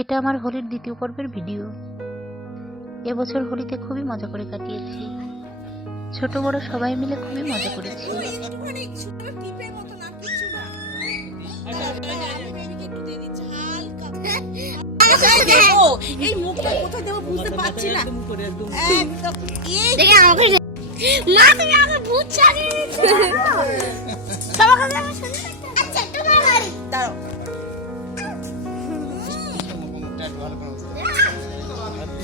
এটা আমার হোলির দ্বিতীয় পর্বের ভিডিও। এবছর হোলিতে খুবই মজা করে কাটিয়েছি। ছোট বড় সবাই মিলে খুবই মজা করেছি। এই মুখটা কোথায় দেবো বুঝতে পারছি না। মা তুমি আমাকে ভূত চালিয়ে দিচ্ছ। সবাই আমার সামনে আচ্ছা একটু মারি দাঁড়াও।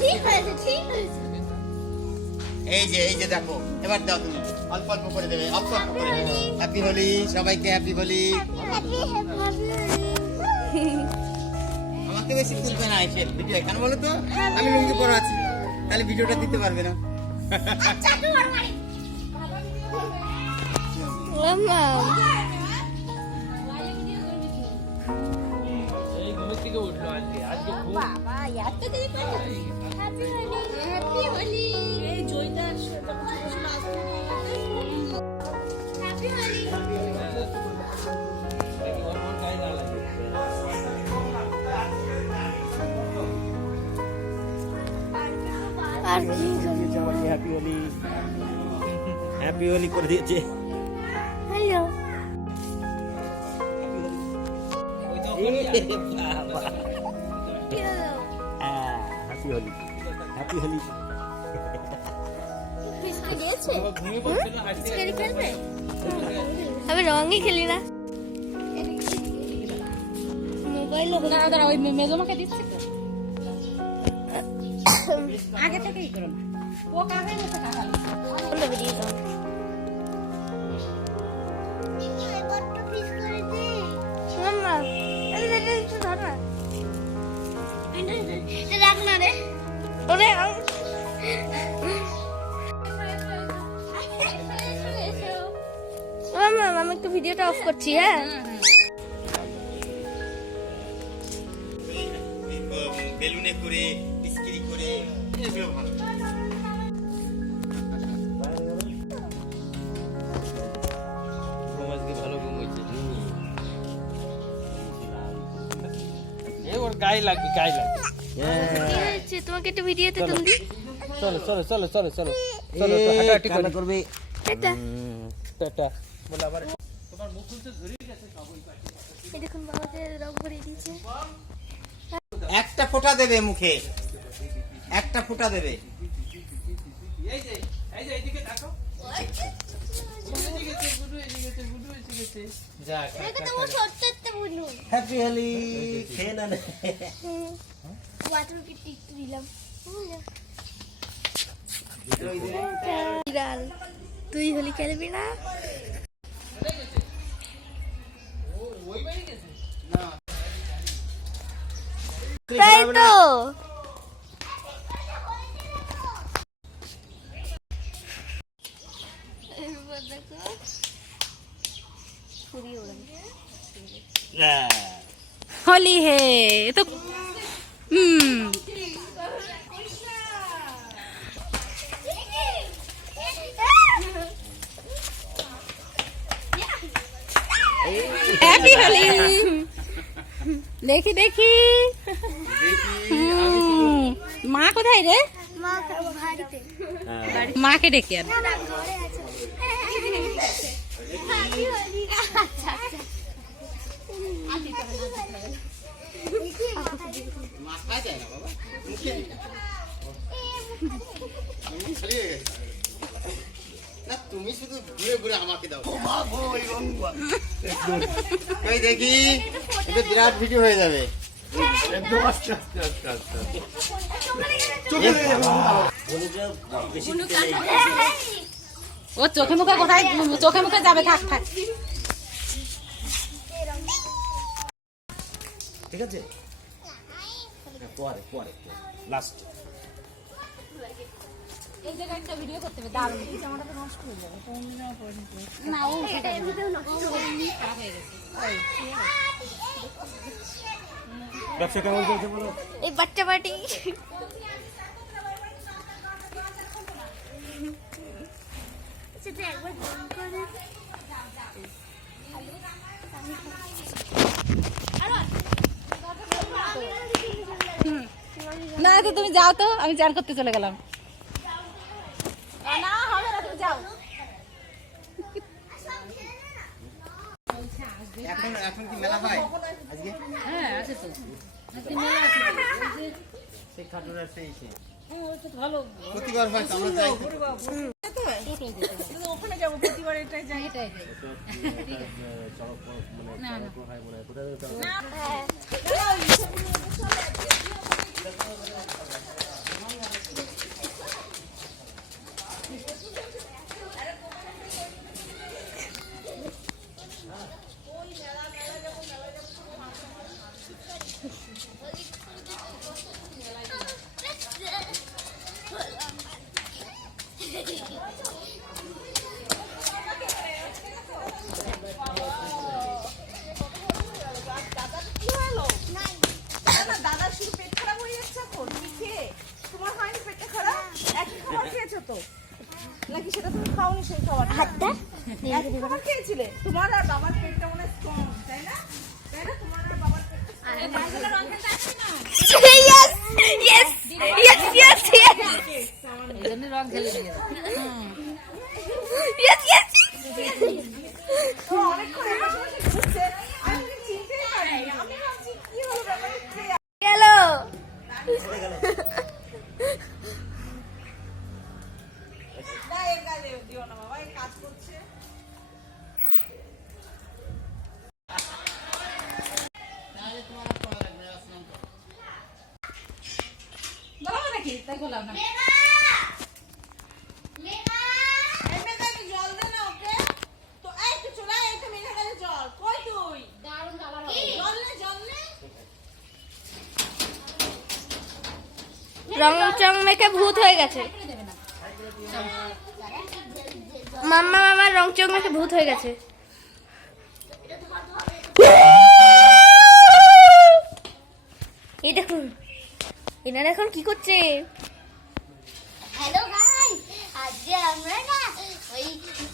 ঠিক আছে ঠিক আছে। এই যে দেখো এবার দাও তুমি অল্প অল্প করে দেবে অল্প অল্প করে দেবে। হ্যাপি হোলি সবাইকে হ্যাপি হোলি। আমাকে বেশি তুলবে না এসে ভিডিও কেন বলো তো আমি লুঙ্গি পরা আছি তাহলে ভিডিওটা দিতে পারবে না। আচ্ছা একটু মারি মামা এই ঘুম থেকে উঠলো আজকে খুব বাবা এত দেরি করে হ্যাপি হোলি হ্যাপি হোলি এই জয়টা সেটা ছিল আসলে হ্যাপি হোলি ওর মন গায়ে না লাগে। আর কি হ্যাপি হোলি হ্যাপি হোলি করে দিয়েছে। Hello happy Holi happy Holi. পিছনে গিয়েছে পিছনে খেলবে আমি রঙই খেলি না মোবাইল দাঁড়া দাঁড়া ওই মেজমাকে দিচ্ছে তো আগে থেকেই করো ও কাকে মতো কাকা বলে বেরিয়ে যাও মামা আরে দাদা একটু ধর না রাখ না রে ওরে মামা আমি একটু ভিডিওটা অফ করছি হ্যাঁ বেলুনে করে বিস্কিরি করে এগুলো ভালো। আজকে ভালো ঘুম হয়েছে। ওর গায়ে লাগবে গায়ে লাগবে। কি হয়েছে তোমাকে একটু ভিডিওতে তুলি চলো চলো চলো চলো চলো চলো একটু হাঁটাহাঁটি করবে এটা টাটা বলে আবার তোমার মুখ খুলতে ধরে গেছে সবাই পাশে। এই দেখুন বাবাকে রং ভরিয়ে দিয়েছে একটা ফোঁটা দেবে মুখে একটা ফোঁটা দেবে। এই যে এইদিকে দেখো হ্যাপি হোলি খেয়ে না বিড়াল তুই হোলি খেলবি না তাই তো होली है तो हैप्पी होली देखी देखी माँ কোথায় রে মাকে ডেকে আন মাথা যায় না বাবা মুখে না তুমি শুধু ঘুরে ঘুরে আমাকে দাও ওই দেখি এটা বিরাট ভিডিও হয়ে যাবে। ও চোখে মুখে কোথায় চোখে মুখে যাবে থাক থাক ঠিক আছে পরে পরে লাস্ট এই জায়গায় একটা ভিডিও করতে হবে দারুণ এই জামাটা তো নষ্ট হয়ে যাবে না ও সেটা খারাপ হয়ে গেছে ব্যবসা কেমন চলছে বলো। এই বাচ্চা পার্টি সেটা একবার বন্ধ করে আরো আছে, তুমি যাও তো, আমি চান করতে চলে গেলাম। না হবে না, তুমি যাও। এখন কি মেলা হয় আজকে? হ্যাঁ আছে তো, আজকে মেলা আছে তো। সেই খাটুরা সেই ভালো প্রতিবার হয় তো আমরা যাই ওখানে যাবো প্রতিবার, এটাই যাই, এটাই যাই। না না দাদার শুধু পেট খারাপ হয়ে যাচ্ছে এখন কি খেয়ে? তোমার হয়নি পেটটা খারাপ? একই খাবার খেয়েছো তো নাকি সেটা তুমি খাওনি? সেই খাবারটা একই খাবার খেয়েছিলে? তোমার আর বাবার পেটটা মনে হয় স্ট্রং, তাই না? তাই না? তোমার আর বাবার পেটটা Yes, yes, yes, yes, এই জন্য রং খেলে নিয়ে যাবো। yes, yes. তো অনেকক্ষণ একা বসে ঘুরছে, আমি ওকে চিনতেই পারিনি। আমি ভাবছি কি হলো ব্যাপারটা, কে গেল। না এর গালে দিও না বাবা, এই কাজ করছে। বলো নাকি, তাই বললাম না। এই মেঘাকে জল দে না ওকে। তো এই তুই চলে আয়, এটা মেঘার কাছে জল। কই তুই? জল নে, জল নে। রং চং মেখে ভূত হয়ে গেছে। মাম্মা মামার রং চং মেখে ভূত হয়ে গেছে। এই দেখুন এনারা এখন কি করছে। হ্যালো গাইস, আজকে আমরা না ওই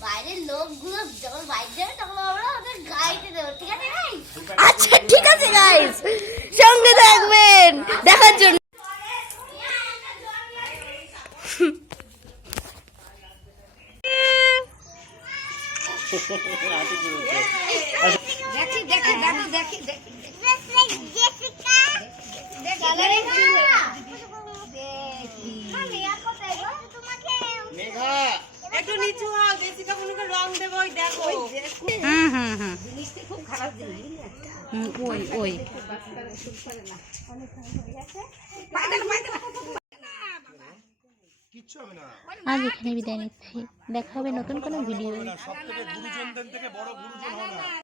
বাইরের লোকগুলো যখন বাইরে যাবে তখন আমরা ওদের গাইতে দেবো, ঠিক আছে গাইস? আচ্ছা ঠিক আছে গাইস, সঙ্গে থাকবেন দেখার জন্য। মেঘা একটু নিচু হও, জেসিকা মনুকে রং দেবো, ওই দেখো। ওই ওই আজ এখানে বিদায় নিচ্ছি, দেখা হবে নতুন কোনো ভিডিও। সব থেকে গুরুজনদের থেকে বড় গুরুজন হও না।